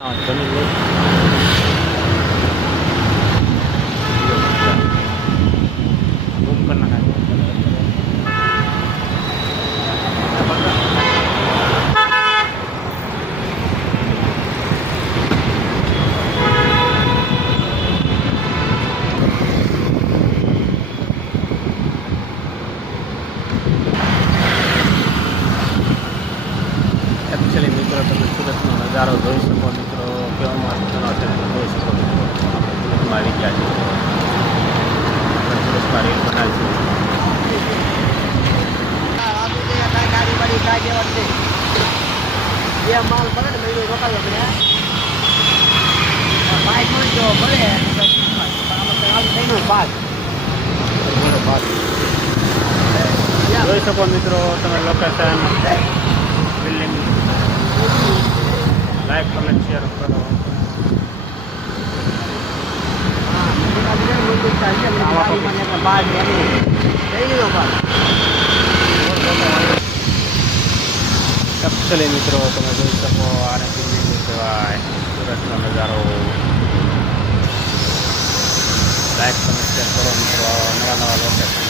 જમીન લઈ બુક કરી નાખાય. એકચ્યુઅલી મિત્રો તમે સુરતનો નજારો જોઈ શકો મિત્રો, કેવો મસ્તનો છે તમે જોઈ શકો મિત્રો. સુરતમાં આવી ગયા છે, સુરતમાં રીલ બનાવી છે માલ પડે ને મહિનો રોકાયો પડે બાઈક મળી જવો પડે પાસ જોઈ શકો મિત્રો તમે location, building. Like comment share કરો. એકચ્યુઅલી મિત્રો તમે જોઈ શકો આને બિલ્ડિંગ કહેવાય. સુરતનો નજારો. લાઈક કમેન્ટ શેર કરો મિત્રો. નવા નવા લોકેશન